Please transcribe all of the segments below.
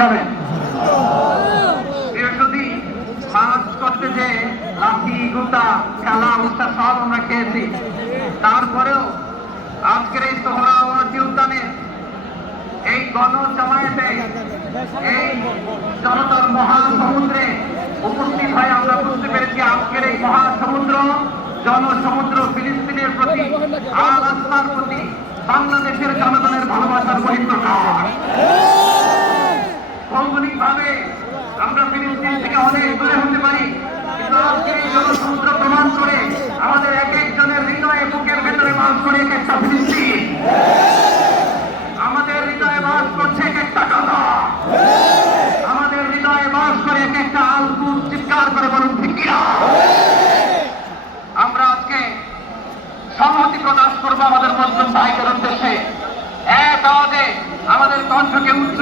যাবেন এই সোহরাওয়ার্দী উদ্যানে এই উপস্থিত হয়ে আমরা বুঝতে পেরেছি আজকের এই মহাসমুদ্র, জনসমুদ্র, ফিলিস্তিনের প্রতি বাংলাদেশের জনগণের ভালোবাসার বহিঃপ্রকাশ।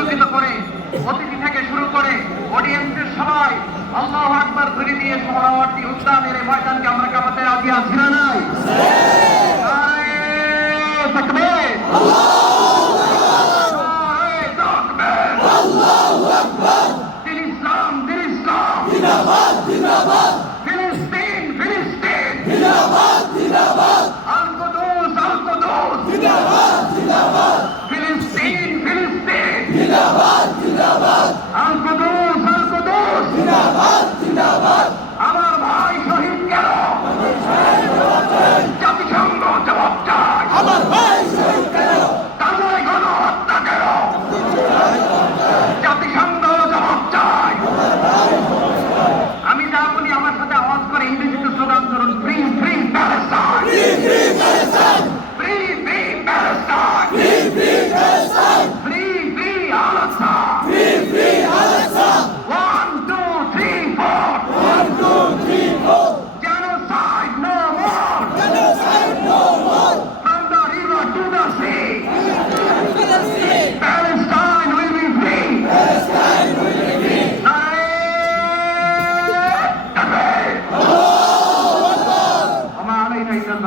উচ্চকিত করে অতিথি থেকে শুরু করে অডিয়েন্সের সবাই আল্লাহ আকবার ধরে দিয়ে সোহরাওয়ার্দী উদ্যানের এই ময়দানকে আমরা কামাতে রাজি আছি না নাই তাকবীর! নারায়ে তাকবীর! ইসলাম দিন ইসলাম